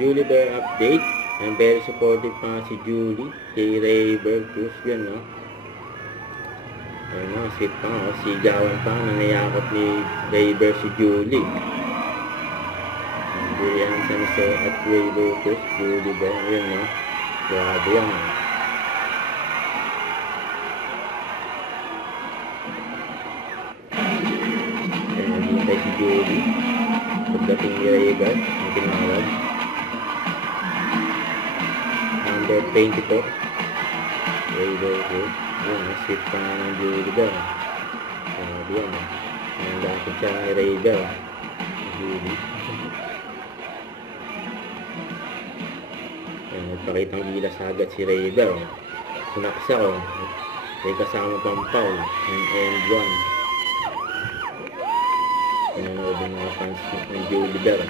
Julie Bear update. And very supportive pa si Julie kay Rayber Cruz yun, no? Ayun, no? Sweet pa, no? Sigawan pa na nayakap ni Rayber si Julie. Julian Sanse at Rayber Cruz, Julie Bear, yun, no? Grabe yan, no? Ayun, naghintay si Julie. Pagdating ni Rayber, ang tinawag. Number 24. Rayber Cruz. Yun, sweet pa nga ng Julie Bear. Grabe yan, no? Ang lapit siya ni Rayber. Julie. Nagpakitang gilas agad si Rayber. Sunaksa ko. May kasama pang foul. And 1. Pinanood ng mga fans ng Julie Bear.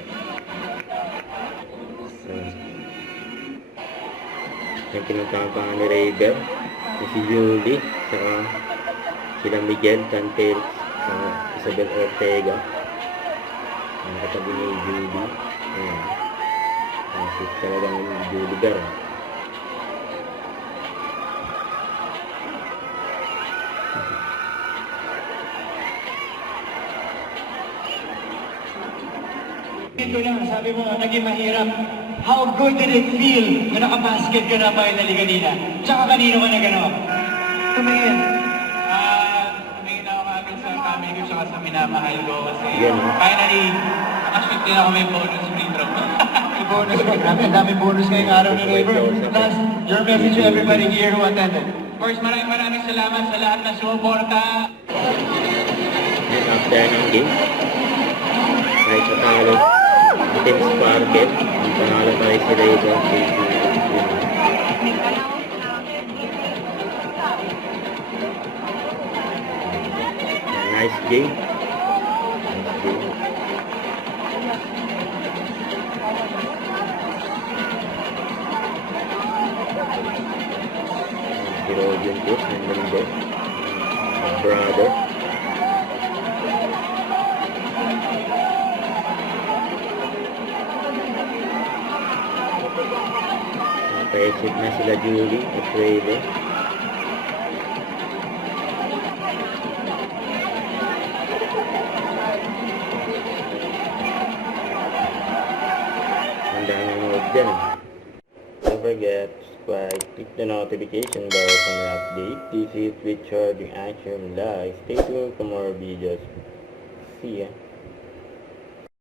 Yung pinagkapangan ni Rayber, si Julie, saka sila Miguel Cantel, saka Isabel Ortega. Ang katabi ni Julie. Ayan. Ang talagang Julie Bear. Ito lang, sabi mo, naging mahirap. How good did it feel na nakabasket ka na finally kanina? Tsaka kanino ka na gano'n? Tumingin. Tumingin ako agad sa family ko tsaka sa minamahal ko kasi Yan. finally, nakashoot din ako may bonus free throw. May bonus ka. Ang dami bonus ngayong araw ni Rayber. Plus, your message to everybody here who attended. Of course, maraming salamat sa lahat na sumuporta. Yung after ng game, kahit natalo Team Sparket, ang pangalan pa rin si Rayber. Nice game. Si Rodion Cruz, nandun din. Brother. Pa-exit na sila Julie at Rayber. Ang dami manood dyan. Don't forget to subscribe, click the notification bell for my update. This is Richard, the Action Live. Stay tuned for more videos. See ya.